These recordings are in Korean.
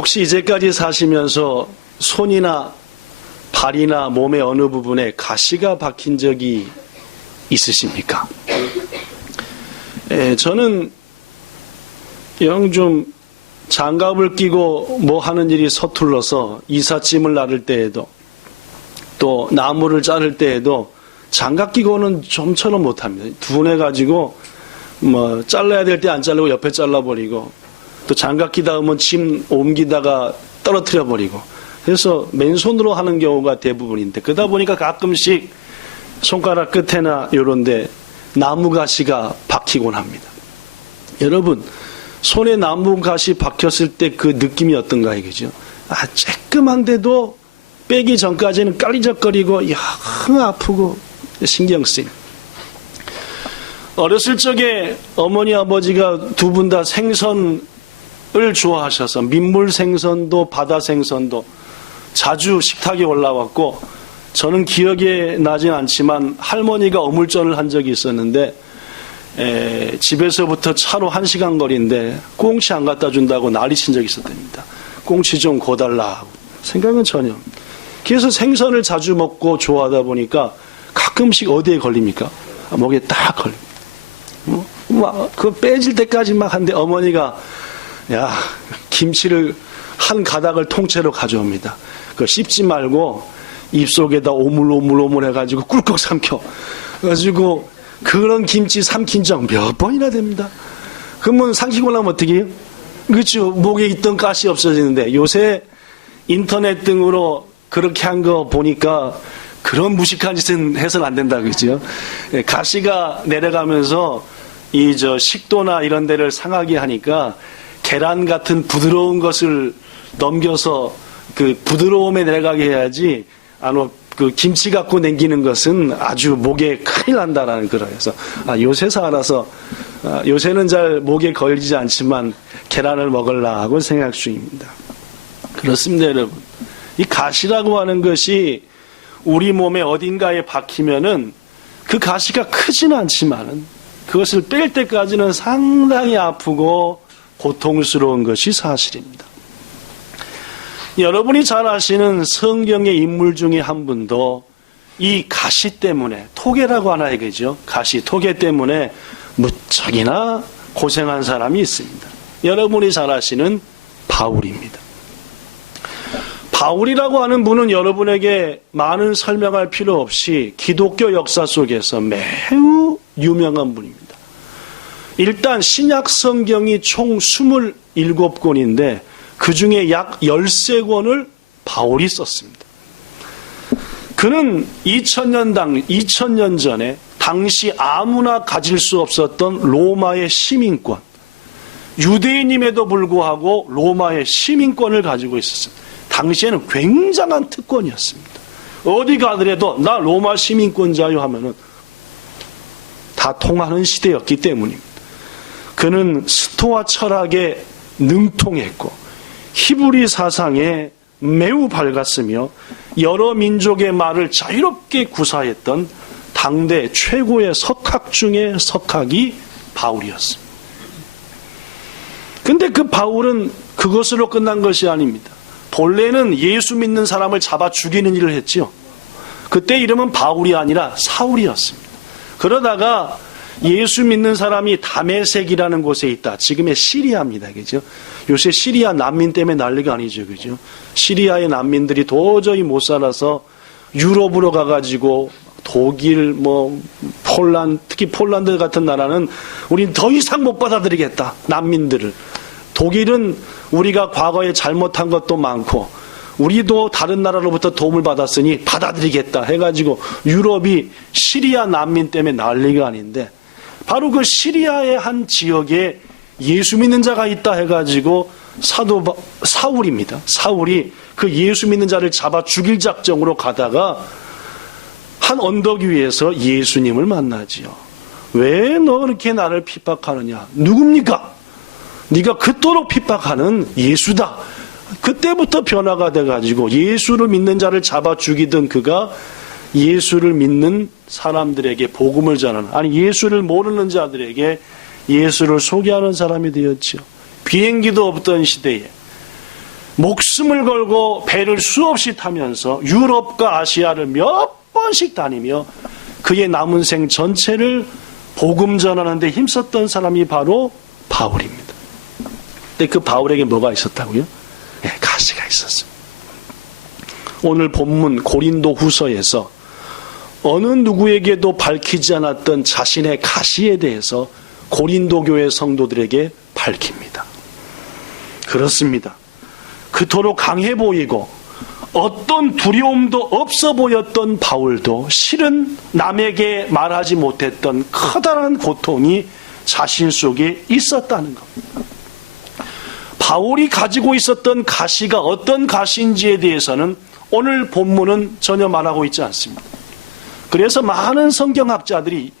혹시 이제까지 사시면서 손이나 발이나 몸의 어느 부분에 가시가 박힌 적이 있으십니까? 저는 영 좀 장갑을 끼고 뭐 하는 일이 서툴러서 이삿짐을 나를 때에도 또 나무를 자를 때에도 장갑 끼고는 좀처럼 못합니다. 둔해가지고 뭐 잘라야 될 때 안 자르고 옆에 잘라버리고 또 장갑 끼다 보면 짐 옮기다가 떨어뜨려 버리고 그래서 맨손으로 하는 경우가 대부분인데 그러다 보니까 가끔씩 손가락 끝에나 이런데 나무 가시가 박히곤 합니다. 여러분 손에 나무 가시 박혔을 때 그 느낌이 어떤가 이거죠. 쬐끔한데도 빼기 전까지는 깔리적거리고 영 아프고 신경 쓰이는. 어렸을 적에 어머니 아버지가 두 분 다 생선을 좋아하셔서 민물 생선도 바다 생선도 자주 식탁에 올라왔고 저는 기억에 나진 않지만 할머니가 어물전을 한 적이 있었는데 집에서부터 차로 1시간 거리인데 꽁치 안 갖다 준다고 난리친 적이 있었답니다. 꽁치 좀 구워달라 하고 생각은 전혀. 그래서 생선을 자주 먹고 좋아하다 보니까 가끔씩 어디에 걸립니까? 목에 딱 걸립니다. 그 빼질 때까지 막 한데 어머니가 김치를 한 가닥을 통째로 가져옵니다. 그걸 씹지 말고 입속에다 오물오물 해가지고 꿀꺽 삼켜. 그래가지고 그런 김치 삼킨 적 몇 번이나 됩니다. 그러면 삼키고 나면 어떻게 해요? 그렇죠. 목에 있던 가시 없어지는데 요새 인터넷 등으로 그렇게 한 거 보니까 그런 무식한 짓은 해서는 안 된다. 그죠? 가시가 내려가면서 식도나 이런 데를 상하게 하니까 계란 같은 부드러운 것을 넘겨서 그 부드러움에 내려가게 해야지 그 김치 갖고 남기는 것은 아주 목에 큰일 난다라는 그래서 요새 살아서 요새는 잘 목에 걸리지 않지만 계란을 먹으려 하고 생각 중입니다. 그렇습니다, 여러분. 이 가시라고 하는 것이 우리 몸의 어딘가에 박히면은 그 가시가 크지는 않지만은 그것을 뺄 때까지는 상당히 아프고 고통스러운 것이 사실입니다. 여러분이 잘 아시는 성경의 인물 중에 한 분도 이 가시 때문에 토개라고 하나 이거죠. 가시, 토개 때문에 무척이나 고생한 사람이 있습니다. 여러분이 잘 아시는 바울입니다. 바울이라고 하는 분은 여러분에게 많은 설명할 필요 없이 기독교 역사 속에서 매우 유명한 분입니다. 일단 신약 성경이 총 27권인데 그 중에 약 13권을 바울이 썼습니다. 그는 2000년 전에 당시 아무나 가질 수 없었던 로마의 시민권, 유대인임에도 불구하고 로마의 시민권을 가지고 있었습니다. 당시에는 굉장한 특권이었습니다. 어디 가더라도 나 로마 시민권자요 하면은 다 통하는 시대였기 때문입니다. 그는 스토아 철학에 능통했고 히브리 사상에 매우 밝았으며 여러 민족의 말을 자유롭게 구사했던 당대 최고의 석학 중의 석학이 바울이었습니다. 근데 그 바울은 그것으로 끝난 것이 아닙니다. 본래는 예수 믿는 사람을 잡아 죽이는 일을 했죠. 그때 이름은 바울이 아니라 사울이었습니다. 그러다가 예수 믿는 사람이 다메섹이라는 곳에 있다. 지금의 시리아입니다. 그죠? 요새 시리아 난민 때문에 난리가 아니죠. 그죠? 시리아의 난민들이 도저히 못 살아서 유럽으로 가가지고 독일, 폴란드, 특히 폴란드 같은 나라는 우린 더 이상 못 받아들이겠다. 난민들을. 독일은 우리가 과거에 잘못한 것도 많고 우리도 다른 나라로부터 도움을 받았으니 받아들이겠다 해가지고 유럽이 시리아 난민 때문에 난리가 아닌데 바로 그 시리아의 한 지역에 예수 믿는 자가 있다 해가지고 사도 사울입니다. 사울이 그 예수 믿는 자를 잡아 죽일 작정으로 가다가 한 언덕 위에서 예수님을 만나지요. 왜 너 그렇게 나를 핍박하느냐? 누굽니까? 네가 그토록 핍박하는 예수다. 그때부터 변화가 돼가지고 예수를 믿는 자를 잡아 죽이던 그가 예수를 믿는 사람들에게 복음을 전하는, 아니 예수를 모르는 자들에게 예수를 소개하는 사람이 되었죠. 비행기도 없던 시대에 목숨을 걸고 배를 수없이 타면서 유럽과 아시아를 몇 번씩 다니며 그의 남은 생 전체를 복음 전하는 데 힘썼던 사람이 바로 바울입니다. 근데 그 바울에게 뭐가 있었다고요? 네, 가시가 있었어요. 오늘 본문 고린도 후서에서 어느 누구에게도 밝히지 않았던 자신의 가시에 대해서 고린도 교회 성도들에게 밝힙니다. 그렇습니다. 그토록 강해 보이고 어떤 두려움도 없어 보였던 바울도 실은 남에게 말하지 못했던 커다란 고통이 자신 속에 있었다는 겁니다. 바울이 가지고 있었던 가시가 어떤 가시인지에 대해서는 오늘 본문은 전혀 말하고 있지 않습니다. 그래서 많은 성경학자들이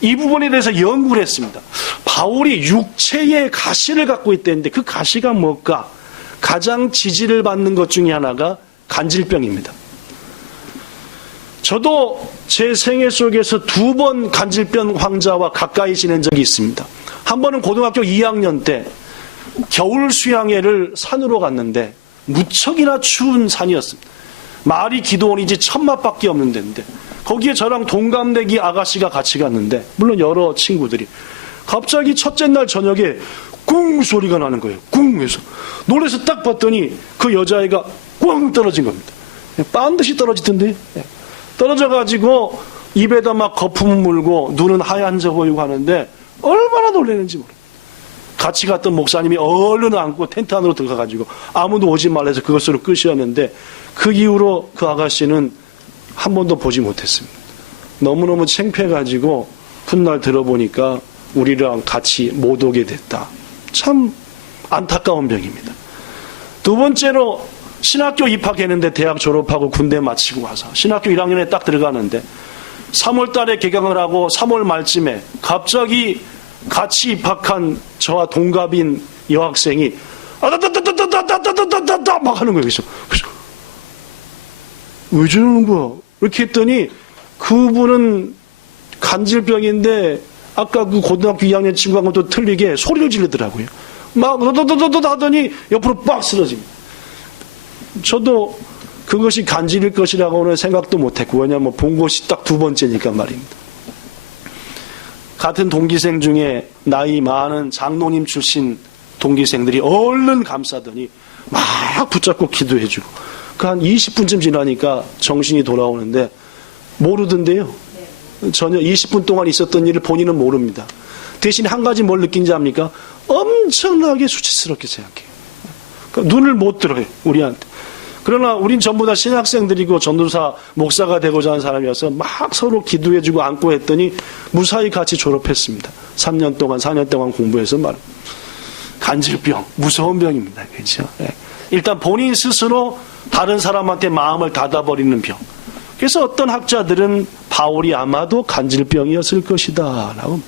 이 부분에 대해서 연구를 했습니다. 바울이 육체의 가시를 갖고 있다는데 그 가시가 뭘까? 가장 지지를 받는 것 중에 하나가 간질병입니다. 저도 제 생애 속에서 2번 간질병 환자와 가까이 지낸 적이 있습니다. 한 번은 고등학교 2학년 때 겨울 수양회를 산으로 갔는데 무척이나 추운 산이었습니다. 말이 기도원이지 천마밖에 없는 데인데 거기에 저랑 동갑내기 아가씨가 같이 갔는데 물론 여러 친구들이 갑자기 첫째 날 저녁에 꿍 소리가 나는 거예요. 꿍 해서 놀라서 딱 봤더니 그 여자애가 꽝 떨어진 겁니다. 빤듯이 떨어지던데 떨어져가지고 입에다 막 거품 물고 눈은 하얀져 보이고 하는데 얼마나 놀라는지 모릅니다. 같이 갔던 목사님이 얼른 안고 텐트 안으로 들어가가지고 아무도 오지 말라 해서 그것으로 끝이었는데 그 이후로 그 아가씨는 한 번도 보지 못했습니다. 너무너무 창피해가지고 훗날 들어보니까 우리랑 같이 못 오게 됐다. 참 안타까운 병입니다. 두 번째로 신학교 입학했는데 대학 졸업하고 군대 마치고 와서 신학교 1학년에 딱 들어가는데 3월 달에 개강을 하고 3월 말쯤에 갑자기 같이 입학한 저와 동갑인 여학생이 아다다다다다다다다다다 막 하는 거예요. 그래서 왜 저러는 거야? 이렇게 했더니 그분은 간질병인데 아까 그 고등학교 2학년 친구하고 또 틀리게 소리를 지르더라고요. 막 너너너너 하더니 옆으로 빡 쓰러집니다. 저도 그것이 간질일 것이라고는 생각도 못했고 왜냐하면 본 것이 딱 2번째니까 말입니다. 같은 동기생 중에 나이 많은 장로님 출신 동기생들이 얼른 감싸더니 막 붙잡고 기도해주고 그 한 20분쯤 지나니까 정신이 돌아오는데 모르던데요. 전혀 20분 동안 있었던 일을 본인은 모릅니다. 대신 한 가지 뭘 느낀지 압니까? 엄청나게 수치스럽게 생각해요. 그러니까 눈을 못 들어요, 우리한테. 그러나 우린 전부 다 신학생들이고 전도사, 목사가 되고자 하는 사람이어서 막 서로 기도해주고 안고 했더니 무사히 같이 졸업했습니다. 3년 동안, 4년 동안 공부해서 간질병, 무서운 병입니다. 그렇죠? 일단 본인 스스로 다른 사람한테 마음을 닫아버리는 병. 그래서 어떤 학자들은 바울이 아마도 간질병이었을 것이다 라고.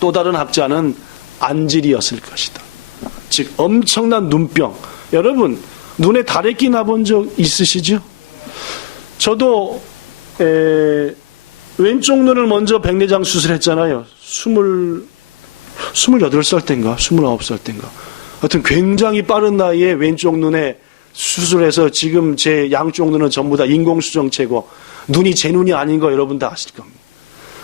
또 다른 학자는 안질이었을 것이다. 즉 엄청난 눈병. 여러분 눈에 다래끼 나본 적 있으시죠? 저도 왼쪽 눈을 먼저 백내장 수술했잖아요. 28살 때인가 29살 때인가 하여튼 굉장히 빠른 나이에 왼쪽 눈에 수술해서 지금 제 양쪽 눈은 전부 다 인공수정체고 눈이 제 눈이 아닌 거 여러분 다 아실 겁니다.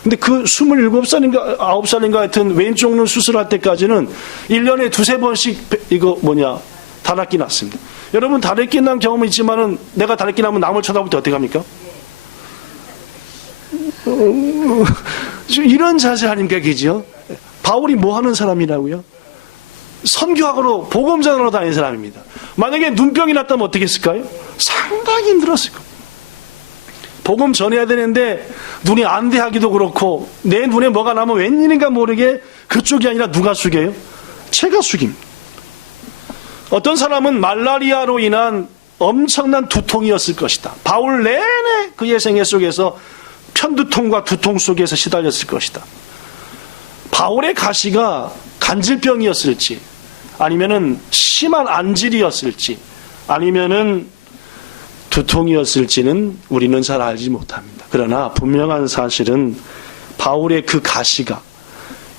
근데 그 27살인가 9살인가 하여튼 왼쪽 눈 수술할 때까지는 1년에 2-3번씩 다래끼 났습니다. 여러분 다래끼 난 경험은 있지만은 내가 다래끼 나면 남을 쳐다볼 때 어떻게 합니까? 이런 자세 아닙니까? 그죠? 바울이 뭐 하는 사람이라고요? 선교학으로 복음 전하러 다니는 사람입니다. 만약에 눈병이 났다면 어떻게 했을까요? 상당히 힘들었을 겁니다. 복음 전해야 되는데 눈이 안대하기도 그렇고 내 눈에 뭐가 나면 웬일인가 모르게 그쪽이 아니라 누가 숙여요? 제가 숙입니다. 어떤 사람은 말라리아로 인한 엄청난 두통이었을 것이다. 바울 내내 그의 생애 속에서 편두통과 두통 속에서 시달렸을 것이다. 바울의 가시가 간질병이었을지 아니면은 심한 안질이었을지 아니면은 두통이었을지는 우리는 잘 알지 못합니다. 그러나 분명한 사실은 바울의 그 가시가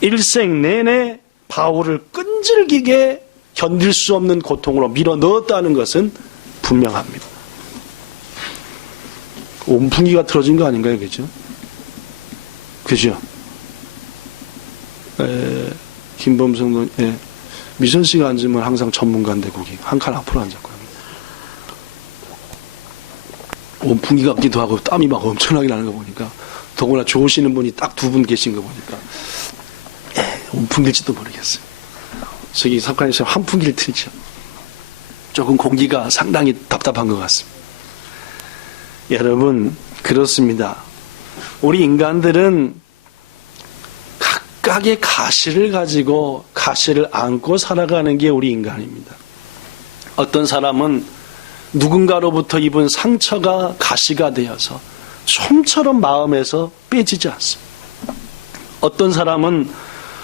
일생 내내 바울을 끈질기게 견딜 수 없는 고통으로 밀어 넣었다는 것은 분명합니다. 온풍기가 틀어진 거 아닌가요? 그죠? 그죠? 김범성 군, 미선 씨가 앉으면 항상 전문가인데 거기 한 칸 앞으로 앉았고요. 온풍기 같기도 하고 땀이 막 엄청나게 나는 거 보니까 더구나 좋으시는 분이 딱 두 분 계신 거 보니까 온풍기일지도 모르겠어요. 저기 석관에서 환풍기를 틀죠. 조금 공기가 상당히 답답한 것 같습니다. 여러분, 그렇습니다. 우리 인간들은 각각의 가시를 가지고 가시를 안고 살아가는 게 우리 인간입니다. 어떤 사람은 누군가로부터 입은 상처가 가시가 되어서 솜처럼 마음에서 빼지지 않습니다. 어떤 사람은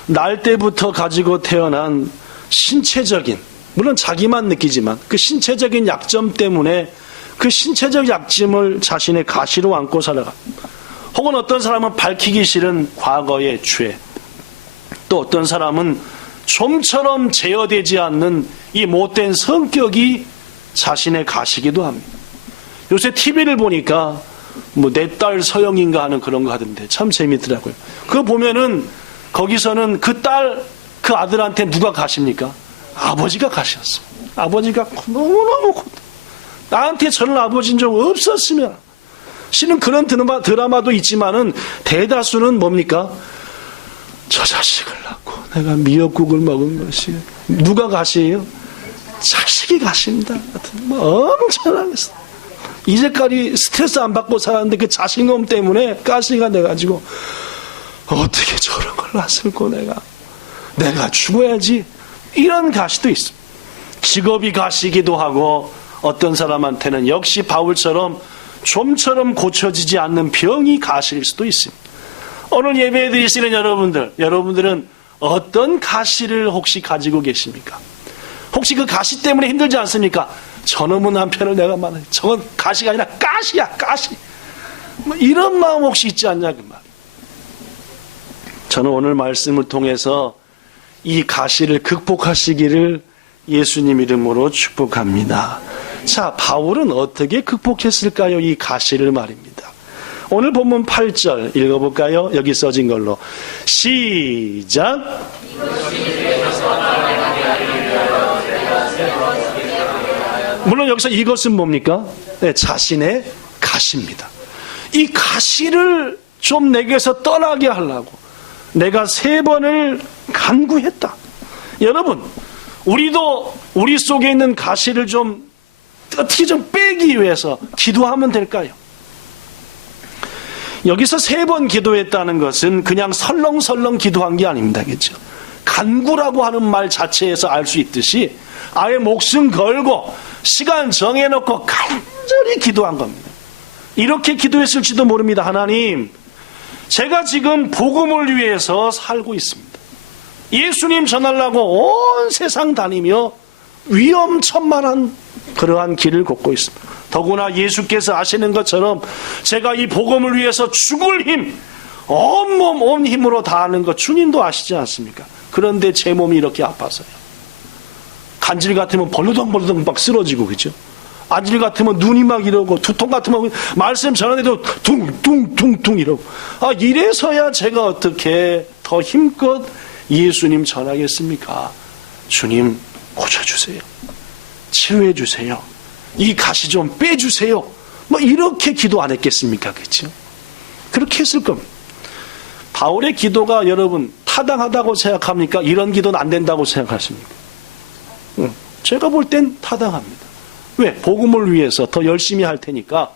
날 때부터 가지고 태어난 신체적인, 물론 자기만 느끼지만 그 신체적인 약점 때문에 그 신체적 약점을 자신의 가시로 안고 살아갑니다. 혹은 어떤 사람은 밝히기 싫은 과거의 죄, 또 어떤 사람은 좀처럼 제어되지 않는 이 못된 성격이 자신의 가시기도 합니다. 요새 TV를 보니까 뭐 내 딸 서영인가 하는 그런 거 하던데 참 재밌더라고요. 그거 보면은 거기서는 그 딸, 그 아들한테 누가 가십니까? 아버지가 가셨어. 아버지가 너무너무 나한테 저런 아버지인 적 없었으면. 실은 그런 드라마도 있지만은 대다수는 뭡니까? 저 자식을 낳고 내가 미역국을 먹은 것이 누가 가시예요? 자식이 가십니다. 엄청나게 이제까지 스트레스 안 받고 살았는데 그 자신감 때문에 가시가 돼가지고 어떻게 저런 걸 낳았을까 내가 죽어야지 이런 가시도 있습니다. 직업이 가시기도 하고 어떤 사람한테는 역시 바울처럼 좀처럼 고쳐지지 않는 병이 가시일 수도 있습니다. 오늘 예배 드리시는 여러분들은 어떤 가시를 혹시 가지고 계십니까? 혹시 그 가시 때문에 힘들지 않습니까? 저놈의 남편을 내가 만나요. 저건 가시가 아니라 가시야, 가시. 뭐 이런 마음 혹시 있지 않냐 그 말. 저는 오늘 말씀을 통해서 이 가시를 극복하시기를 예수님 이름으로 축복합니다. 자, 바울은 어떻게 극복했을까요? 이 가시를 말입니다. 오늘 본문 8절 읽어볼까요? 여기 써진 걸로 시작. 물론 여기서 이것은 뭡니까? 네, 자신의 가시입니다. 이 가시를 좀 내게서 떠나게 하려고 내가 3번을 간구했다. 여러분, 우리도 우리 속에 있는 가시를 좀 어떻게 좀 빼기 위해서 기도하면 될까요? 여기서 3번 기도했다는 것은 그냥 설렁설렁 기도한 게 아닙니다. 그렇죠? 간구라고 하는 말 자체에서 알 수 있듯이 아예 목숨 걸고 시간 정해놓고 간절히 기도한 겁니다. 이렇게 기도했을지도 모릅니다. 하나님, 제가 지금 복음을 위해서 살고 있습니다. 예수님 전하려고 온 세상 다니며 위험천만한 그러한 길을 걷고 있습니다. 더구나 예수께서 아시는 것처럼 제가 이 복음을 위해서 죽을 힘, 온몸 온 힘으로 다하는 것 주님도 아시지 않습니까? 그런데 제 몸이 이렇게 아파서요. 간질 같으면 벌르덩벌르덩 막 쓰러지고, 그죠? 안질 같으면 눈이 막 이러고, 두통 같으면 말씀 전하는데도 둥둥둥둥 이러고. 이래서야 제가 어떻게 더 힘껏 예수님 전하겠습니까? 주님, 고쳐주세요. 치유해주세요. 이 가시 좀 빼주세요. 뭐 이렇게 기도 안 했겠습니까? 그렇죠? 그렇게 했을 겁니다. 바울의 기도가 여러분 타당하다고 생각합니까? 이런 기도는 안 된다고 생각하십니까? 제가 볼 땐 타당합니다. 왜? 복음을 위해서 더 열심히 할 테니까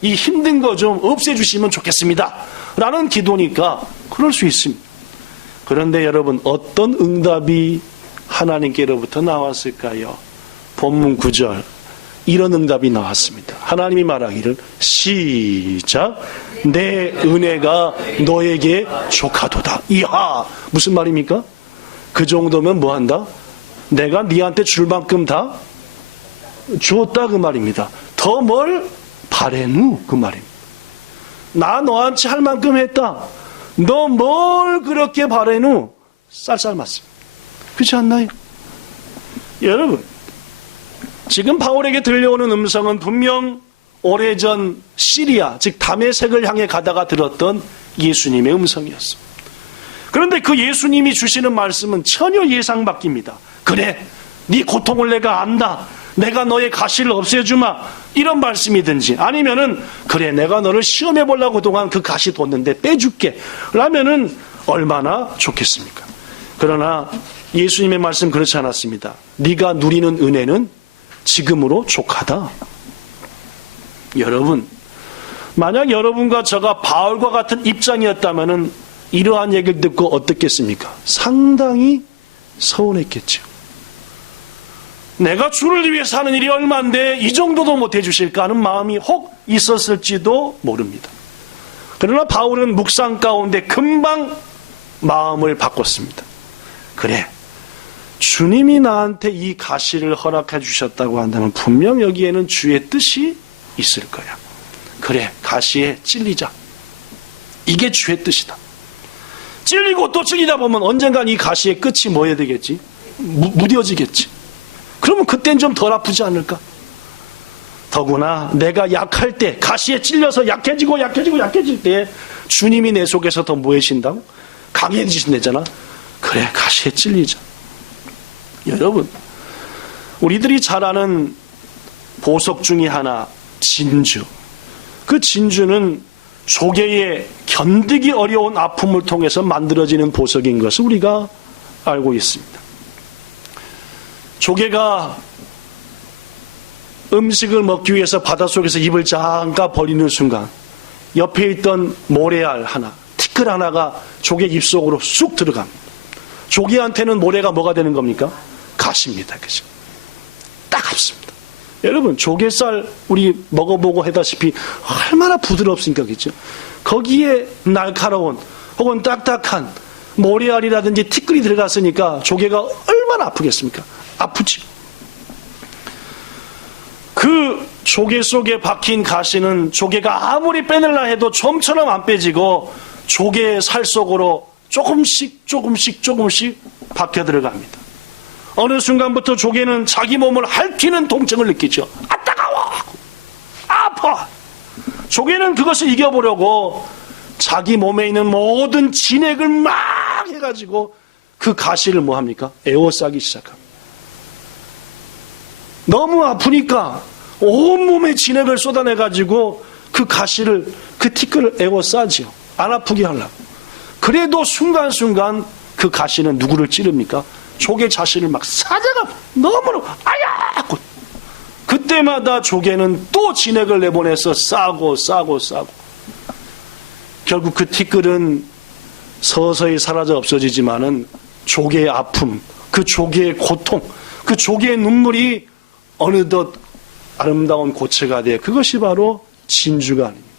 이 힘든 거 좀 없애주시면 좋겠습니다. 라는 기도니까 그럴 수 있습니다. 그런데 여러분, 어떤 응답이 하나님께로부터 나왔을까요? 본문 9절 이런 응답이 나왔습니다. 하나님이 말하기를 시작. 내 은혜가 너에게 족하도다. 이야, 무슨 말입니까? 그 정도면 뭐한다? 내가 네한테 줄 만큼 다 주었다 그 말입니다. 더 뭘 바래누 그 말입니다. 나 너한테 할 만큼 했다. 너 뭘 그렇게 바래누? 쌀쌀 맞습니다. 그렇지 않나요? 여러분, 지금 바울에게 들려오는 음성은 분명 오래전 시리아, 즉 다메섹을 향해 가다가 들었던 예수님의 음성이었습니다. 그런데 그 예수님이 주시는 말씀은 전혀 예상 바뀝니다. 그래, 네 고통을 내가 안다. 내가 너의 가시를 없애주마. 이런 말씀이든지, 아니면은 그래, 내가 너를 시험해 보려고 그동안 그 가시 뒀는데 빼줄게 라면은 얼마나 좋겠습니까? 그러나 예수님의 말씀 그렇지 않았습니다. 네가 누리는 은혜는 지금으로 족하다. 여러분, 만약 여러분과 저가 바울과 같은 입장이었다면은 이러한 얘기를 듣고 어떻겠습니까? 상당히 서운했겠죠. 내가 주를 위해 사는 일이 얼만데 이 정도도 못 해주실까 하는 마음이 혹 있었을지도 모릅니다. 그러나 바울은 묵상 가운데 금방 마음을 바꿨습니다. 그래, 주님이 나한테 이 가시를 허락해 주셨다고 한다면 분명 여기에는 주의 뜻이 있을 거야. 그래, 가시에 찔리자. 이게 주의 뜻이다. 찔리고 또 찔리다 보면 언젠간 이 가시의 끝이 뭐 해야 되겠지? 무뎌지겠지. 그러면 그땐 좀 덜 아프지 않을까? 더구나 내가 약할 때, 가시에 찔려서 약해질 때 주님이 내 속에서 더 뭐해신다고? 강해지신다잖아. 그래, 가시에 찔리자. 여러분, 우리들이 잘 아는 보석 중에 하나, 진주. 그 진주는 조개의 견디기 어려운 아픔을 통해서 만들어지는 보석인 것을 우리가 알고 있습니다. 조개가 음식을 먹기 위해서 바닷속에서 입을 잠깐 버리는 순간 옆에 있던 모래알 하나, 티끌 하나가 조개 입속으로 쑥 들어갑니다. 조개한테는 모래가 뭐가 되는 겁니까? 가시입니다. 그죠? 따갑습니다. 여러분, 조개살 우리 먹어보고 하다시피 얼마나 부드럽습니까? 그죠? 거기에 날카로운 혹은 딱딱한 모래알이라든지 티끌이 들어갔으니까 조개가 얼마나 아프겠습니까? 아프지. 그 조개 속에 박힌 가시는 조개가 아무리 빼내려 해도 좀처럼 안 빼지고 조개의 살 속으로 조금씩 박혀 들어갑니다. 어느 순간부터 조개는 자기 몸을 핥히는 통증을 느끼죠. 아, 따가워! 아파! 조개는 그것을 이겨보려고 자기 몸에 있는 모든 진액을 막 해가지고 그 가시를 뭐합니까? 에워싸기 시작합니다. 너무 아프니까 온몸에 진액을 쏟아내가지고 그 가시를, 그 티끌을 에워싸지요. 안 아프게 하려고. 그래도 순간순간 그 가시는 누구를 찌릅니까? 조개 자신을 막 사자가 너무너무 아야! 그때마다 조개는 또 진액을 내보내서 싸고 결국 그 티끌은 서서히 사라져 없어지지만은 조개의 아픔, 그 조개의 고통, 그 조개의 눈물이 어느덧 아름다운 고체가 돼. 그것이 바로 진주가 아닙니까?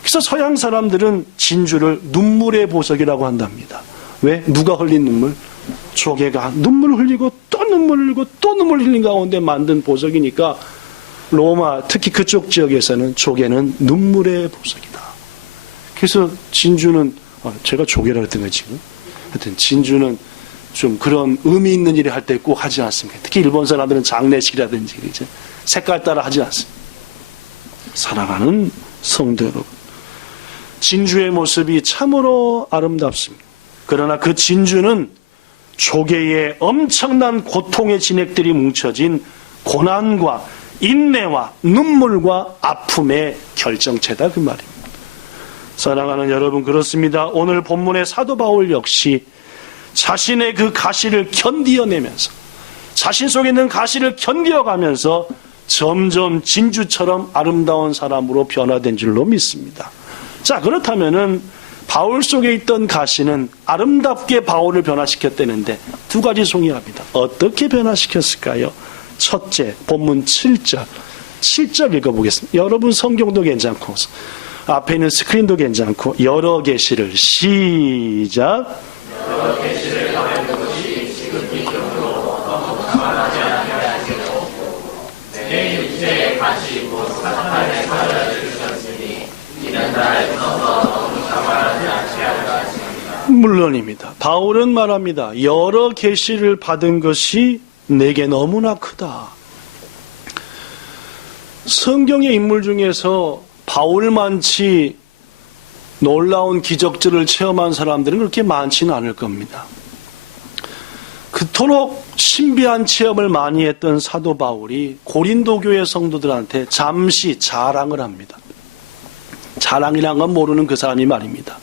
그래서 서양 사람들은 진주를 눈물의 보석이라고 한답니다. 왜? 누가 흘린 눈물? 조개가 눈물을 흘리고 또 눈물을 흘리고 또 눈물을 흘린 가운데 만든 보석이니까 로마, 특히 그쪽 지역에서는 조개는 눈물의 보석이다. 그래서 진주는, 제가 조개라 했던 거지. 하여튼 진주는 좀 그런 의미 있는 일을 할 때 꼭 하지 않습니까? 특히 일본 사람들은 장례식이라든지 이제 색깔 따라 하지 않습니다. 사랑하는 성도 여러분, 진주의 모습이 참으로 아름답습니다. 그러나 그 진주는 조개의 엄청난 고통의 진액들이 뭉쳐진 고난과 인내와 눈물과 아픔의 결정체다, 그 말입니다. 사랑하는 여러분, 그렇습니다. 오늘 본문의 사도 바울 역시 자신의 그 가시를 견디어내면서, 자신 속에 있는 가시를 견디어가면서 점점 진주처럼 아름다운 사람으로 변화된 줄로 믿습니다. 자, 그렇다면은 바울 속에 있던 가시는 아름답게 바울을 변화시켰다는데 두 가지 송이합니다. 어떻게 변화시켰을까요? 첫째, 본문 7절 읽어보겠습니다. 여러분 성경도 괜찮고 앞에 있는 스크린도 괜찮고 여러 계시를 시작. 여러 계시를 가는 것이 지금 이전으로 너무 가만하지 않게 하시고 내 육체의 가시 곧 사탄의 사자를 주셨으니 이는 나를 너무 가만하지 않게 하려 하십니다. 물론입니다. 바울은 말합니다. 여러 계시를 받은 것이 내게 너무나 크다. 성경의 인물 중에서 바울만치 놀라운 기적들을 체험한 사람들은 그렇게 많지는 않을 겁니다. 그토록 신비한 체험을 많이 했던 사도 바울이 고린도 교회 성도들한테 잠시 자랑을 합니다. 자랑이란 건 모르는 그 사람이 말입니다.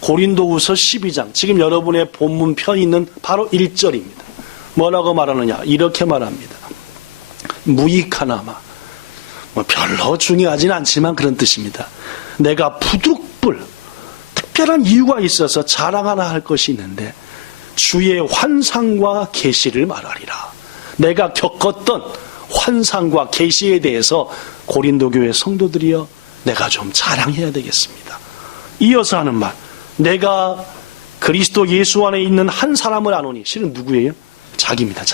고린도후서 12장, 지금 여러분의 본문 편에 있는 바로 1절입니다. 뭐라고 말하느냐? 이렇게 말합니다. 무익하나마, 별로 중요하진 않지만 그런 뜻입니다. 내가 부득불 특별한 이유가 있어서 자랑 하나 할 것이 있는데 주의 환상과 계시를 말하리라. 내가 겪었던 환상과 계시에 대해서 고린도 교회 성도들이여 내가 좀 자랑해야 되겠습니다. 이어서 하는 말, 내가 그리스도 예수 안에 있는 한 사람을 아노니, 실은 누구예요? 자기입니다.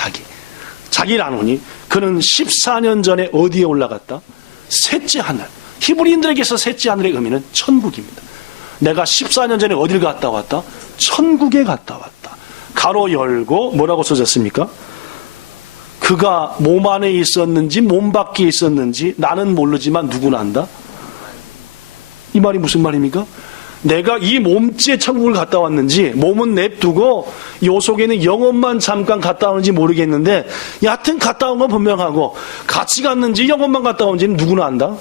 자기를 아노니 그는 14년 전에 어디에 올라갔다? 셋째 하늘. 히브리인들에게서 셋째 하늘의 의미는 천국입니다. 내가 14년 전에 어딜 갔다 왔다? 천국에 갔다 왔다. 가로 열고 뭐라고 써졌습니까? 그가 몸 안에 있었는지 몸 밖에 있었는지 나는 모르지만 누구나 안다. 이 말이 무슨 말입니까? 내가 이 몸째 천국을 갔다 왔는지 몸은 냅두고 요 속에는 영혼만 잠깐 갔다 오는지 모르겠는데 여하튼 갔다 온 건 분명하고 같이 갔는지 영혼만 갔다 온지는 누구나 안다?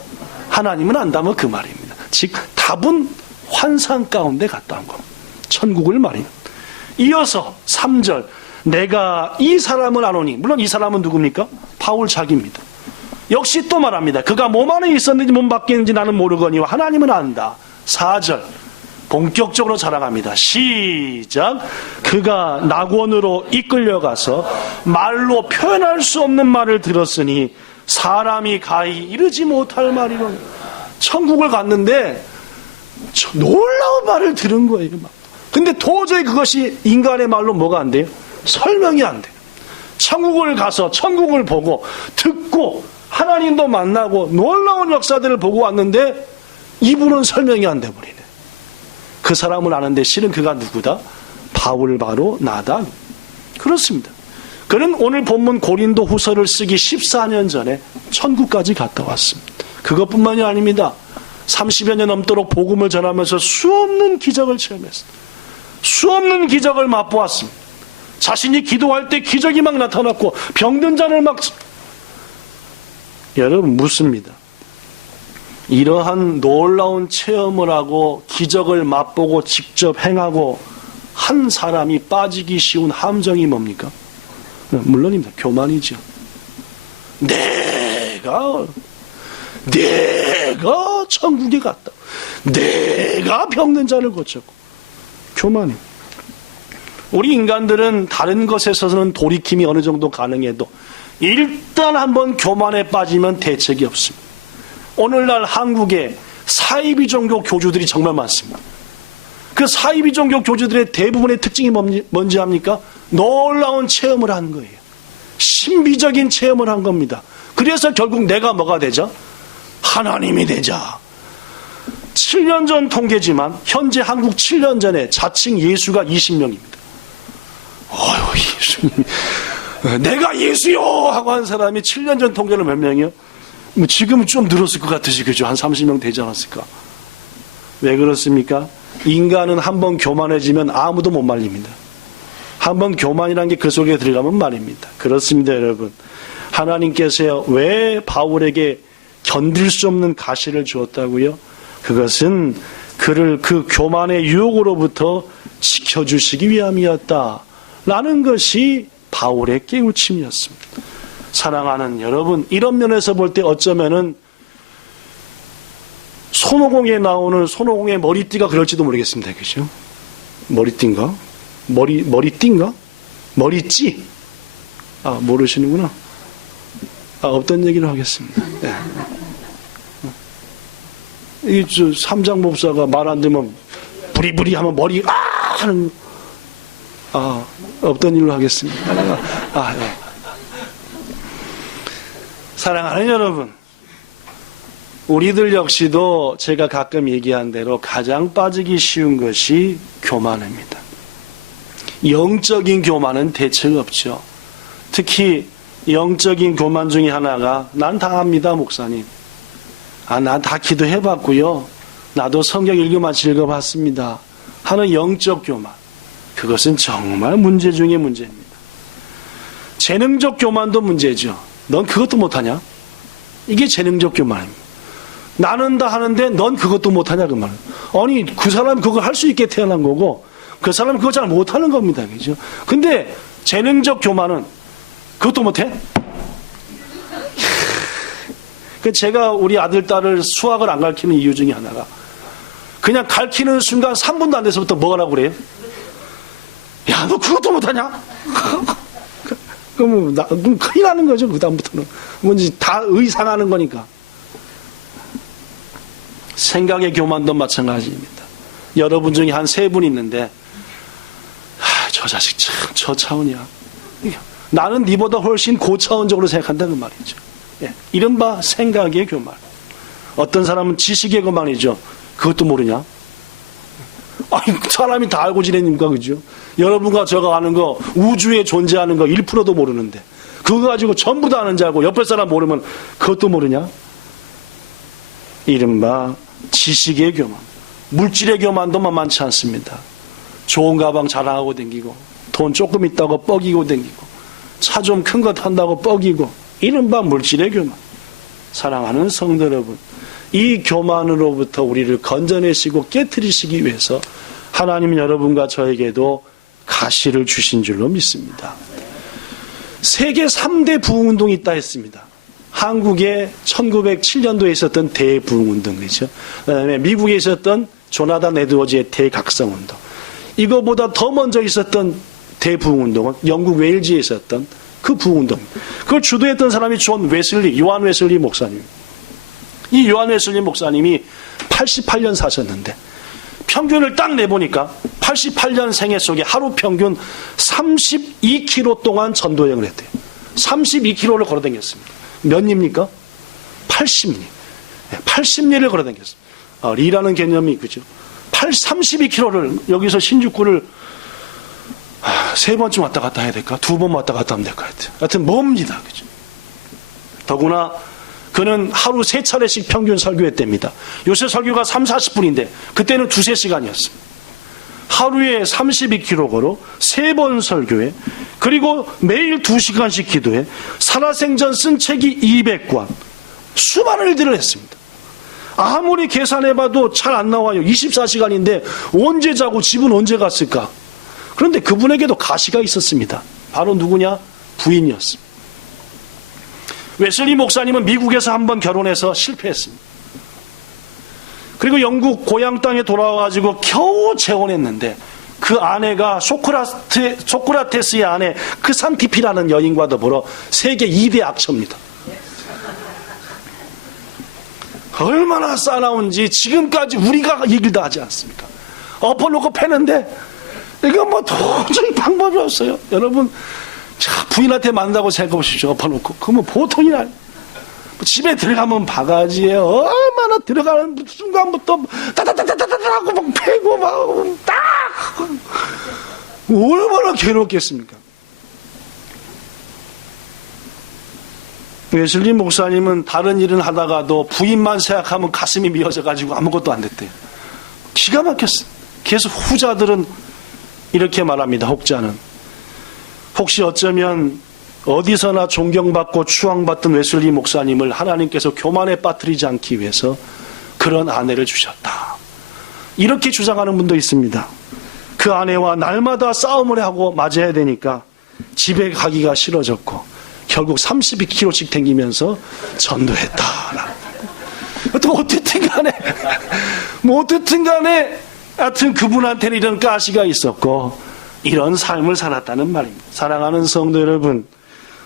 하나님은 안다면 그 말입니다. 즉 답은 환상 가운데 갔다 온 것. 천국을 말입니다. 이어서 3절, 내가 이 사람을 아노니, 물론 이 사람은 누굽니까? 바울 자기입니다. 역시 또 말합니다. 그가 몸 안에 있었는지 몸 밖에 있는지 나는 모르거니와 하나님은 안다. 4절, 본격적으로 자랑합니다. 시작. 그가 낙원으로 이끌려가서 말로 표현할 수 없는 말을 들었으니 사람이 가히 이르지 못할 말이로. 천국을 갔는데 놀라운 말을 들은 거예요. 근데 도저히 그것이 인간의 말로 뭐가 안 돼요? 설명이 안 돼요. 천국을 가서 천국을 보고 듣고 하나님도 만나고 놀라운 역사들을 보고 왔는데 이분은 설명이 안 돼버리네. 그 사람을 아는데 실은 그가 누구다? 바울 바로 나다. 그렇습니다. 그는 오늘 본문 고린도 후서를 쓰기 14년 전에 천국까지 갔다 왔습니다. 그것뿐만이 아닙니다. 30여 년 넘도록 복음을 전하면서 수없는 기적을 체험했습니다. 수없는 기적을 맛보았습니다. 자신이 기도할 때 기적이 막 나타났고 병든 자를 막... 여러분 묻습니다. 이러한 놀라운 체험을 하고 기적을 맛보고 직접 행하고 한 사람이 빠지기 쉬운 함정이 뭡니까? 물론입니다. 교만이죠. 내가 천국에 갔다. 내가 병든 자를 고쳤고. 교만입니다. 우리 인간들은 다른 것에 있어서는 돌이킴이 어느 정도 가능해도 일단 한번 교만에 빠지면 대책이 없습니다. 오늘날 한국에 사이비 종교 교주들이 정말 많습니다. 그 사이비 종교 교주들의 대부분의 특징이 뭔지 압니까? 놀라운 체험을 한 거예요. 신비적인 체험을 한 겁니다. 그래서 결국 내가 뭐가 되죠? 하나님이 되자. 7년 전 통계지만 현재 한국 7년 전에 자칭 예수가 20명입니다. 어휴, 예수님. 내가 예수요! 하고 한 사람이 7년 전 통계는 몇 명이요? 뭐 지금은 좀 늘었을 것 같으시, 그죠? 한 30명 되지 않았을까? 왜 그렇습니까? 인간은 한번 교만해지면 아무도 못 말립니다. 한번 교만이라는 게 그 속에 들어가면 말입니다. 그렇습니다, 여러분. 하나님께서 왜 바울에게 견딜 수 없는 가시를 주었다고요? 그것은 그를 그 교만의 유혹으로부터 지켜주시기 위함이었다. 라는 것이 바울의 깨우침이었습니다. 사랑하는 여러분, 이런 면에서 볼 때 어쩌면은 손오공에 나오는 손오공의 머리띠가 그럴지도 모르겠습니다. 그죠? 머리띠인가? 머리띠인가? 머리띠? 아, 모르시는구나. 아, 없던 얘기를 하겠습니다. 네. 이 삼장 목사가 말 안 되면 부리부리 하면 머리 하는 없던 일로 하겠습니다. 네. 사랑하는 여러분, 우리들 역시도 제가 가끔 얘기한 대로 가장 빠지기 쉬운 것이 교만입니다. 영적인 교만은 대책 없죠. 특히 영적인 교만 중에 하나가 난 다 압니다, 목사님. 난 다 기도해봤고요. 나도 성경 읽어만 읽어봤습니다. 하는 영적 교만. 그것은 정말 문제 중에 문제입니다. 재능적 교만도 문제죠. 넌 그것도 못하냐? 이게 재능적 교만입니다. 나는 다 하는데 넌 그것도 못하냐 그 말은. 아니 그 사람이 그걸 할 수 있게 태어난 거고 그 사람이 그거 잘 못하는 겁니다. 그죠? 근데 재능적 교만은 그것도 못해? 제가 우리 아들, 딸을 수학을 안 가르치는 이유 중에 하나가 그냥 가르치는 순간 3분도 안 돼서부터 뭐라고 그래요? 야, 너 그것도 못하냐? 그럼 큰일 나는 거죠. 그 다음부터는 뭔지 다 의상하는 거니까. 생각의 교만도 마찬가지입니다. 여러분 중에 한 3분 있는데 저 자식 참 저차원이야. 나는 니보다 훨씬 고차원적으로 생각한다는 말이죠. 예, 이른바 생각의 교만. 어떤 사람은 지식의 교만이죠. 그것도 모르냐? 아니 사람이 다 알고 지내니까 그죠? 여러분과 제가 아는 거 우주에 존재하는 거 1%도 모르는데 그거 가지고 전부 다 아는 줄 알고 옆에 사람 모르면 그것도 모르냐? 이른바 지식의 교만. 물질의 교만도 만만치 않습니다. 좋은 가방 자랑하고 다니고 돈 조금 있다고 뻐기고 다니고 차 좀 큰 거 탄다고 뻐기고 이른바 물질의 교만. 사랑하는 성도 여러분, 이 교만으로부터 우리를 건져내시고 깨트리시기 위해서 하나님은 여러분과 저에게도 가시를 주신 줄로 믿습니다. 세계 3대 부흥운동이 있다 했습니다. 한국에 1907년도에 있었던 대부흥운동이죠. 그다음에 미국에 있었던 조나단 에드워즈의 대각성운동. 이거보다 더 먼저 있었던 대부흥운동은 영국 웨일즈에 있었던 그 부흥운동입니다. 그걸 주도했던 사람이 요한 웨슬리 목사님. 이 요한 웨슬리 목사님이 88년 사셨는데 평균을 딱 내보니까 88년 생애 속에 하루 평균 32km 동안 전도여행을 했대요. 32km를 걸어다녔습니다. 몇 리입니까? 80리. 80리를 걸어다녔습니다. 리라는 개념이 그죠? 32km를 여기서 신주쿠를 3번쯤 왔다 갔다 해야 될까? 2번 왔다 갔다 하면 될까? 하여튼 멉니다. 그죠? 더구나 그는 하루 3차례씩 평균 설교했답니다. 요새 설교가 30-40분인데 그때는 2-3시간이었습니다. 하루에 32km 걸어 3번 설교해 그리고 매일 2시간씩 기도해 살아생전 쓴 책이 200권 수많은 일들을 했습니다. 아무리 계산해봐도 잘 안 나와요. 24시간인데 언제 자고 집은 언제 갔을까? 그런데 그분에게도 가시가 있었습니다. 바로 누구냐? 부인이었습니다. 웨슬리 목사님은 미국에서 한번 결혼해서 실패했습니다. 그리고 영국 고향 땅에 돌아와가지고 겨우 재혼했는데 그 아내가 소크라테스의 아내 크산티피라는 여인과 더불어 세계 2대 악처입니다. 얼마나 싸나운지 지금까지 우리가 얘기를 다 하지 않습니까? 엎어놓고 패는데 이거 뭐 도저히 방법이 없어요. 여러분 자, 부인한테 만나고 생각해보십시오. 엎어놓고 그러면 보통이 아니에요. 집에 들어가면 바가지에 얼마나 들어가는 순간부터 따다다다다다 하고 막 패고 막 딱 얼마나 괴롭겠습니까? 웨슬리 목사님은 다른 일은 하다가도 부인만 생각하면 가슴이 미어져가지고 아무것도 안 됐대요. 기가 막혔어요. 계속 후자들은 이렇게 말합니다. 혹자는 혹시 어쩌면 어디서나 존경받고 추앙받던 웨슬리 목사님을 하나님께서 교만에 빠뜨리지 않기 위해서 그런 아내를 주셨다. 이렇게 주장하는 분도 있습니다. 그 아내와 날마다 싸움을 하고 맞아야 되니까 집에 가기가 싫어졌고 결국 32km씩 댕기면서 전도했다. 또 어쨌든 간에 하여튼 그분한테는 이런 가시가 있었고 이런 삶을 살았다는 말입니다. 사랑하는 성도 여러분,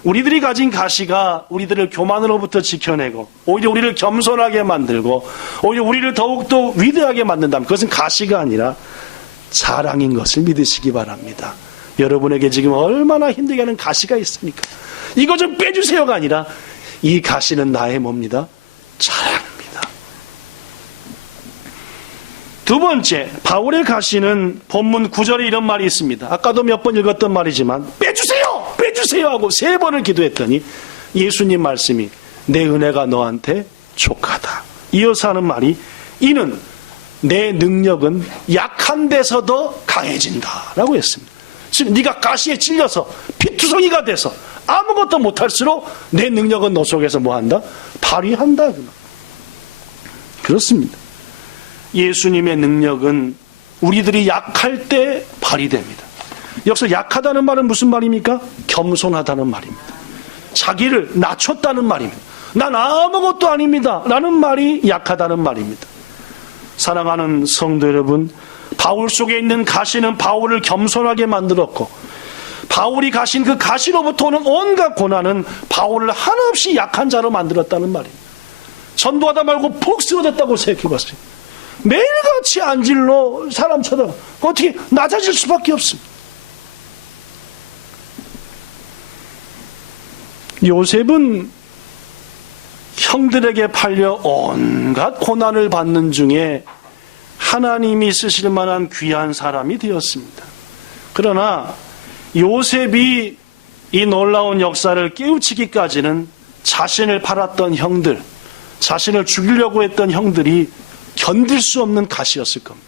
우리들이 가진 가시가 우리들을 교만으로부터 지켜내고 오히려 우리를 겸손하게 만들고 오히려 우리를 더욱더 위대하게 만든다면 그것은 가시가 아니라 자랑인 것을 믿으시기 바랍니다. 여러분에게 지금 얼마나 힘들게 하는 가시가 있습니까? 이거 좀 빼주세요가 아니라 이 가시는 나의 뭡니다? 자랑입니다. 두 번째, 바울의 가시는 본문 9절에 이런 말이 있습니다. 아까도 몇 번 읽었던 말이지만 빼주세요! 해주세요 하고 3번을 기도했더니 예수님 말씀이 내 은혜가 너한테 족하다. 이어서 하는 말이 이는 내 능력은 약한 데서도 강해진다 라고 했습니다. 즉 네가 가시에 찔려서 피투성이가 돼서 아무것도 못할수록 내 능력은 너 속에서 뭐한다? 발휘한다. 그렇습니다. 예수님의 능력은 우리들이 약할 때 발휘됩니다. 여기서 약하다는 말은 무슨 말입니까? 겸손하다는 말입니다. 자기를 낮췄다는 말입니다. 난 아무것도 아닙니다 라는 말이 약하다는 말입니다. 사랑하는 성도 여러분, 바울 속에 있는 가시는 바울을 겸손하게 만들었고 바울이 가신 그 가시로부터 오는 온갖 고난은 바울을 한없이 약한 자로 만들었다는 말입니다. 전도하다 말고 푹 쓰러졌다고 생각해봤어요. 매일같이 안질러 사람 쳐다봐. 어떻게 낮아질 수밖에 없습니다. 요셉은 형들에게 팔려 온갖 고난을 받는 중에 하나님이 쓰실 만한 귀한 사람이 되었습니다. 그러나 요셉이 이 놀라운 역사를 깨우치기까지는 자신을 팔았던 형들, 자신을 죽이려고 했던 형들이 견딜 수 없는 가시였을 겁니다.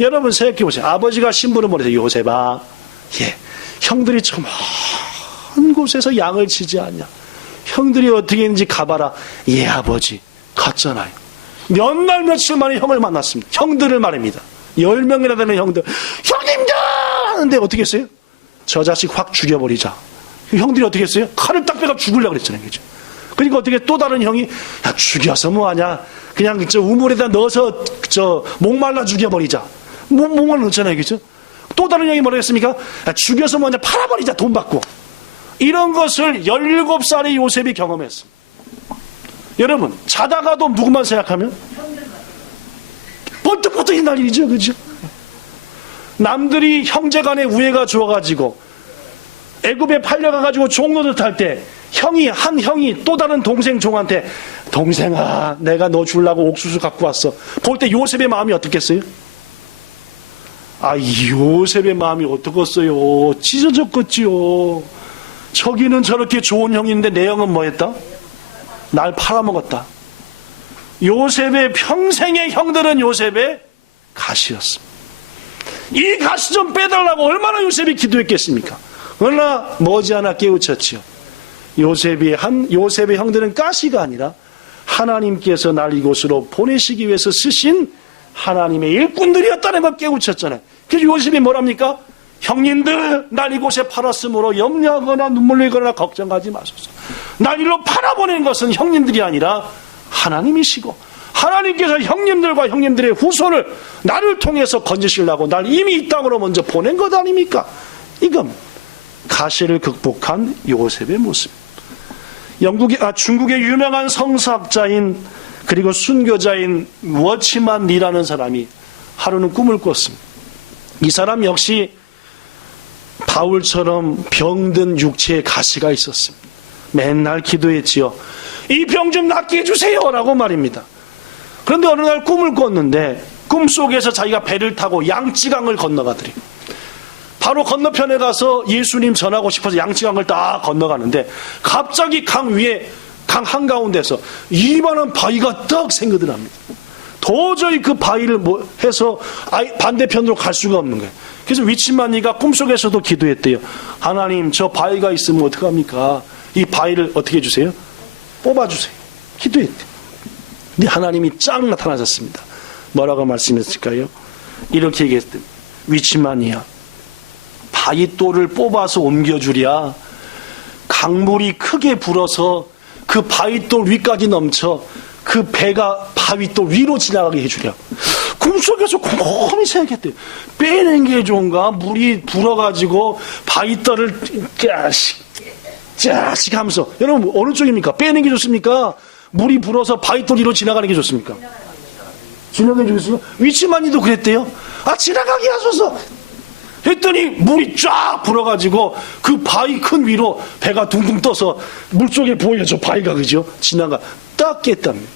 여러분 생각해 보세요. 아버지가 심부름 보내서 요셉아, 형들이 저 먼 곳에서 양을 치지 않냐. 형들이 어떻게 했는지 가봐라. 예 아버지, 갔잖아요. 몇 날 며칠 만에 형을 만났습니다. 형들을 말입니다. 10명이나 되는 형들, 형님들 하는데 어떻게 했어요? 저 자식 확 죽여버리자. 형들이 어떻게 했어요? 칼을 딱 빼가 죽으려고 그랬잖아요. 그죠? 그러니까 어떻게 또 다른 형이 야 죽여서 뭐하냐, 그냥 저 우물에다 넣어서 저 목말라 죽여버리자. 목말라 넣었잖아요. 그죠? 또 다른 형이 뭐라 했습니까? 야, 죽여서 뭐하냐, 팔아버리자, 돈 받고. 이런 것을 17살의 요셉이 경험했습니다. 여러분 자다가도 누구만 생각하면? 번뜩번뜩이 날 일이죠. 그죠? 남들이 형제간에 우애가 좋아가지고 애굽에 팔려가가지고 종로를 탈 때 한 형이 또 다른 동생 종한테 동생아 내가 너 주려고 옥수수 갖고 왔어. 볼 때 요셉의 마음이 어떻겠어요? 요셉의 마음이 어떻겠어요? 찢어졌겠지요. 저기는 저렇게 좋은 형인데 내 형은 뭐 했다? 날 팔아먹었다. 요셉의 평생의 형들은 요셉의 가시였습니다. 이 가시 좀 빼달라고 얼마나 요셉이 기도했겠습니까? 그러나 머지않아 깨우쳤지요. 요셉의 형들은 가시가 아니라 하나님께서 날 이곳으로 보내시기 위해서 쓰신 하나님의 일꾼들이었다는 걸 깨우쳤잖아요. 그래서 요셉이 뭐랍니까? 형님들 날 이곳에 팔았으므로 염려하거나 눈물 흘리거나 걱정하지 마소서. 날 이리로 팔아보낸 것은 형님들이 아니라 하나님이시고 하나님께서 형님들과 형님들의 후손을 나를 통해서 건지시려고 날 이미 이 땅으로 먼저 보낸 것 아닙니까? 이건 가시를 극복한 요셉의 모습. 중국의 유명한 성서학자인 그리고 순교자인 워치만 리라는 사람이 하루는 꿈을 꿨습니다. 이 사람 역시 바울처럼 병든 육체에 가시가 있었습니다. 맨날 기도했지요. 이 병 좀 낫게 해주세요 라고 말입니다. 그런데 어느 날 꿈을 꿨는데 꿈속에서 자기가 배를 타고 양쯔강을 건너가더래요. 바로 건너편에 가서 예수님 전하고 싶어서 양쯔강을 딱 건너가는데 갑자기 강 위에 강 한가운데서 이만한 바위가 딱 생기더랍니다. 도저히 그 바위를 해서 반대편으로 갈 수가 없는 거예요. 그래서 위치만이가 꿈속에서도 기도했대요. 하나님 저 바위가 있으면 어떡합니까? 이 바위를 어떻게 해주세요? 뽑아주세요. 기도했대요. 근데 하나님이 쫙 나타나셨습니다. 뭐라고 말씀했을까요? 이렇게 얘기했대요. 위치만이야, 바위돌을 뽑아서 옮겨주랴. 강물이 크게 불어서 그 바위돌 위까지 넘쳐 그 배가 바위돌 위로 지나가게 해주랴. 꿈속에서 곰곰이 생각했대요. 빼는 게 좋은가? 물이 불어가지고 바위돌을 짜식 하면서. 여러분 어느 쪽입니까? 빼는 게 좋습니까? 물이 불어서 바위돌 위로 지나가는 게 좋습니까? 지나가는 게 좋습니까? 위치만이도 그랬대요. 지나가게 하소서 했더니 물이 쫙 불어가지고 그 바위 큰 위로 배가 둥둥 떠서 물속에 보여줘. 바위가 그죠? 지나가 딱 깼답니다.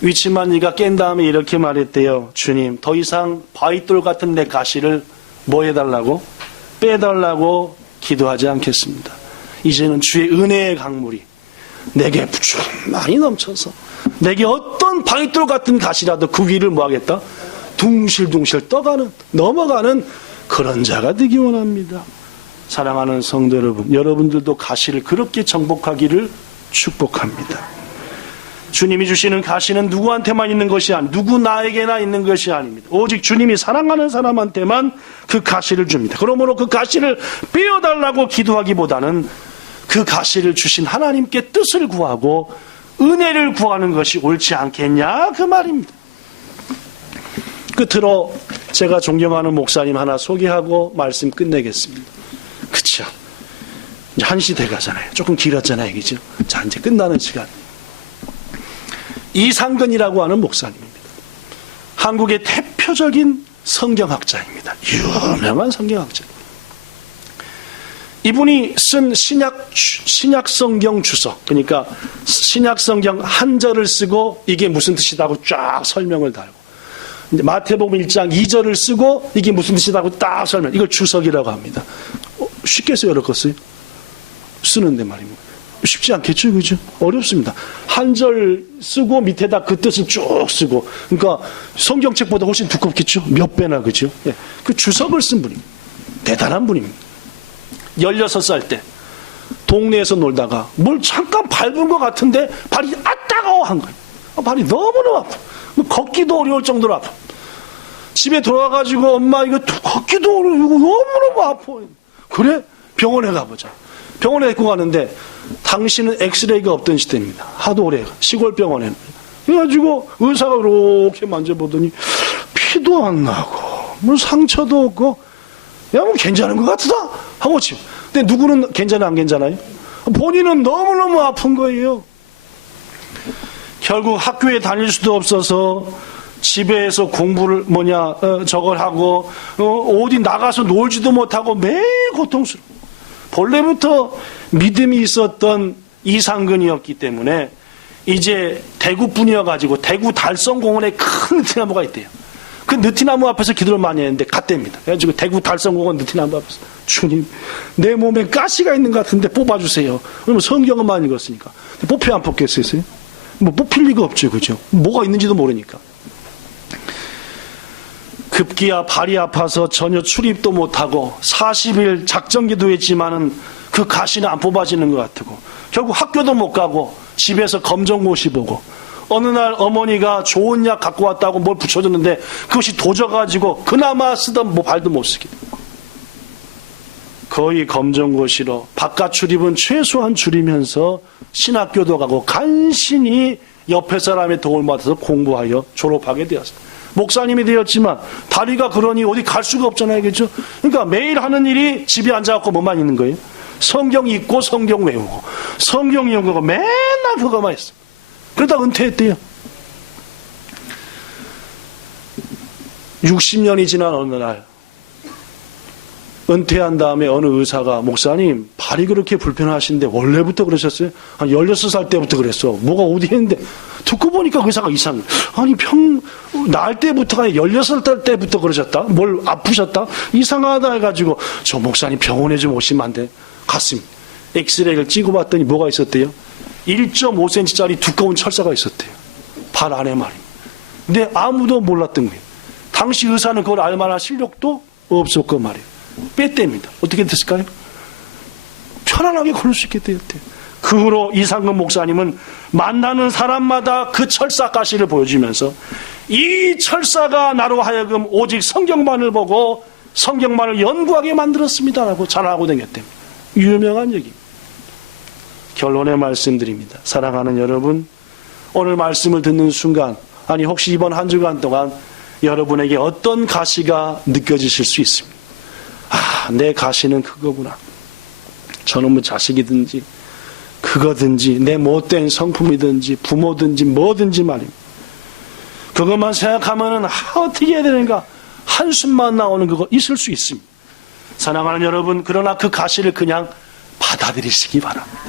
위치만이가 깬 다음에 이렇게 말했대요. 주님 더 이상 바위돌 같은 내 가시를 뭐 해달라고? 빼달라고 기도하지 않겠습니다. 이제는 주의 은혜의 강물이 내게 많이 넘쳐서 내게 어떤 방울돌 같은 가시라도 그 위를 뭐하겠다? 둥실둥실 떠가는, 넘어가는 그런 자가 되기 원합니다. 사랑하는 성도 여러분, 여러분들도 가시를 그렇게 정복하기를 축복합니다. 주님이 주시는 가시는 누구한테만 있는 것이 아니, 누구 나에게나 있는 것이 아닙니다. 오직 주님이 사랑하는 사람한테만 그 가시를 줍니다. 그러므로 그 가시를 빼어달라고 기도하기보다는 그 가시를 주신 하나님께 뜻을 구하고 은혜를 구하는 것이 옳지 않겠냐 그 말입니다. 끝으로 제가 존경하는 목사님 하나 소개하고 말씀 끝내겠습니다. 그쵸? 이제 1시 돼가잖아요. 조금 길었잖아요. 그죠? 자, 이제 끝나는 시간. 이상근이라고 하는 목사님입니다. 한국의 대표적인 성경학자입니다. 유명한 성경학자입니다. 이분이 쓴 신약 성경 주석, 그러니까 신약 성경 한 절을 쓰고 이게 무슨 뜻이다고 쫙 설명을 달고, 마태복음 1장 2절을 쓰고 이게 무슨 뜻이다고 딱 설명, 이걸 주석이라고 합니다. 쉽게 써요, 어렵겠어요? 쓰는데 말입니다. 쉽지 않겠죠, 그죠? 어렵습니다. 한 절 쓰고 밑에다 그 뜻을 쭉 쓰고, 그러니까 성경책보다 훨씬 두껍겠죠? 몇 배나, 그죠? 예. 그 주석을 쓴 분입니다. 대단한 분입니다. 16살 때 동네에서 놀다가 뭘 잠깐 밟은 것 같은데 발이 따가워 한 거예요. 발이 너무너무 아파. 걷기도 어려울 정도로 아파. 집에 돌아가가지고 엄마 이거 걷기도 어려워. 이거 너무너무 아파. 그래? 병원에 가보자. 병원에 데리고 가는데 당신은 엑스레이가 없던 시대입니다. 하도 오래 시골 병원에는. 그래가지고 의사가 이렇게 만져보더니 피도 안 나고 뭐 상처도 없고 야, 뭐 괜찮은 것 같다 하고 지금. 근데 누구는 괜찮아 안 괜찮아요? 본인은 너무너무 아픈 거예요. 결국 학교에 다닐 수도 없어서 집에서 공부를 저걸 하고 어디 나가서 놀지도 못하고 매일 고통스러워. 본래부터 믿음이 있었던 이상근이었기 때문에 이제 대구뿐이어가지고 대구 달성공원에 큰 느티나무가 있대요. 그 느티나무 앞에서 기도를 많이 했는데 갔답니다. 그래가지고 대구 달성공원 느티나무 앞에서 주님 내 몸에 가시가 있는 것 같은데 뽑아주세요. 그러면 성경은 많이 읽었으니까 뽑혀 안 뽑겠어요? 뭐 뽑힐 리가 없죠, 그죠? 뭐가 있는지도 모르니까. 급기야 발이 아파서 전혀 출입도 못하고 40일 작정기도 했지만은 그 가시는 안 뽑아지는 것 같고 결국 학교도 못 가고 집에서 검정고시 보고 어느 날 어머니가 좋은 약 갖고 왔다고 뭘 붙여줬는데 그것이 도져가지고 그나마 쓰던 발도 못 쓰게. 거의 검정고시로 바깥 출입은 최소한 줄이면서 신학교도 가고 간신히 옆에 사람의 도움을 받아서 공부하여 졸업하게 되었습니다. 목사님이 되었지만 다리가 그러니 어디 갈 수가 없잖아요. 그렇죠? 그러니까 매일 하는 일이 집에 앉아갖고 뭐만 있는 거예요? 성경 읽고 성경 외우고 성경 연구하고 맨날 그거만 했어요. 그러다 은퇴했대요. 60년이 지난 어느 날 은퇴한 다음에 어느 의사가 목사님 발이 그렇게 불편하신데 원래부터 그러셨어요? 한 16살 때부터 그랬어. 뭐가 어디 했는데 듣고 보니까 의사가 이상해. 아니 날 때부터 아니 16살 때부터 그러셨다? 뭘 아프셨다? 이상하다 해가지고 저 목사님 병원에 좀 오시면 안 돼? 갔습니다. 엑스레이를 찍어봤더니 뭐가 있었대요? 1.5cm짜리 두꺼운 철사가 있었대요. 발 안에 말입니다. 근데 아무도 몰랐던 거예요. 당시 의사는 그걸 알 만한 실력도 없었고 말이에요. 뺐답니다. 어떻게 됐을까요? 편안하게 걸을 수 있게 되었대요. 그 후로 이상근 목사님은 만나는 사람마다 그 철사 가시를 보여주면서 이 철사가 나로 하여금 오직 성경만을 보고 성경만을 연구하게 만들었습니다라고 자랑하고 다녔답니다. 유명한 얘기. 결론의 말씀드립니다. 사랑하는 여러분, 오늘 말씀을 듣는 순간, 아니 혹시 이번 한 주간 동안 여러분에게 어떤 가시가 느껴지실 수 있습니다. 아, 내 가시는 그거구나. 저놈의 자식이든지 그거든지 내 못된 성품이든지 부모든지 뭐든지 말입니다. 그것만 생각하면은 어떻게 해야 되는가 한숨만 나오는 그거 있을 수 있습니다. 사랑하는 여러분, 그러나 그 가시를 그냥 받아들이시기 바랍니다.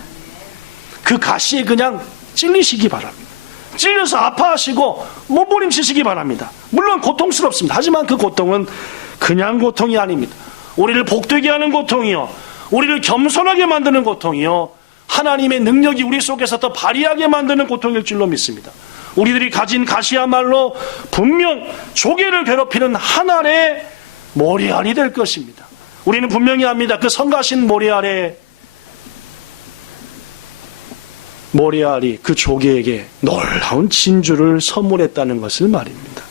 그 가시에 그냥 찔리시기 바랍니다. 찔려서 아파하시고 몸부림치시기 바랍니다. 물론 고통스럽습니다. 하지만 그 고통은 그냥 고통이 아닙니다. 우리를 복되게 하는 고통이요, 우리를 겸손하게 만드는 고통이요, 하나님의 능력이 우리 속에서 더 발휘하게 만드는 고통일 줄로 믿습니다. 우리들이 가진 가시야말로 분명 조개를 괴롭히는 하나의 모래알이 될 것입니다. 우리는 분명히 압니다. 그 성가신 모래알이 그 조개에게 놀라운 진주를 선물했다는 것을 말입니다.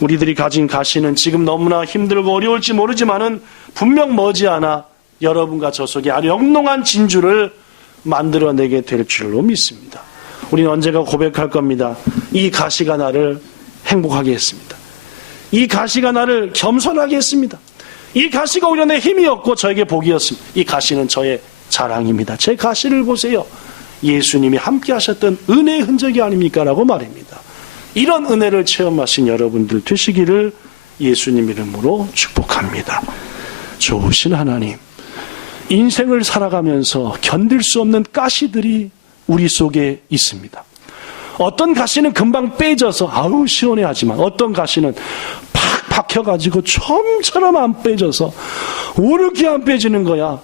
우리들이 가진 가시는 지금 너무나 힘들고 어려울지 모르지만은 분명 머지않아 여러분과 저 속에 아주 영롱한 진주를 만들어내게 될 줄로 믿습니다. 우리는 언젠가 고백할 겁니다. 이 가시가 나를 행복하게 했습니다. 이 가시가 나를 겸손하게 했습니다. 이 가시가 오히려 내 힘이었고 저에게 복이었습니다. 이 가시는 저의 자랑입니다. 제 가시를 보세요. 예수님이 함께 하셨던 은혜의 흔적이 아닙니까? 라고 말입니다. 이런 은혜를 체험하신 여러분들 되시기를 예수님 이름으로 축복합니다. 좋으신 하나님, 인생을 살아가면서 견딜 수 없는 가시들이 우리 속에 있습니다. 어떤 가시는 금방 빼져서 아우 시원해 하지만 어떤 가시는 팍 박혀가지고 처음처럼 안 빼져서 왜 이렇게 안 빼지는 거야?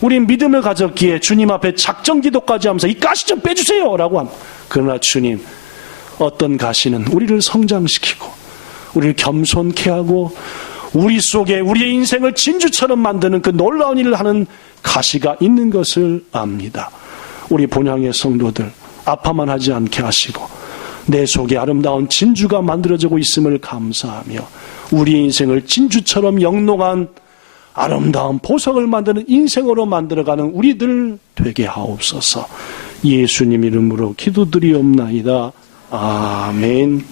우린 믿음을 가졌기에 주님 앞에 작정기도까지 하면서 이 가시 좀 빼주세요 라고 합니다. 그러나 주님, 어떤 가시는 우리를 성장시키고 우리를 겸손케 하고 우리 속에 우리의 인생을 진주처럼 만드는 그 놀라운 일을 하는 가시가 있는 것을 압니다. 우리 본향의 성도들 아파만 하지 않게 하시고 내 속에 아름다운 진주가 만들어지고 있음을 감사하며 우리의 인생을 진주처럼 영롱한 아름다운 보석을 만드는 인생으로 만들어가는 우리들 되게 하옵소서. 예수님 이름으로 기도드리옵나이다. 아멘.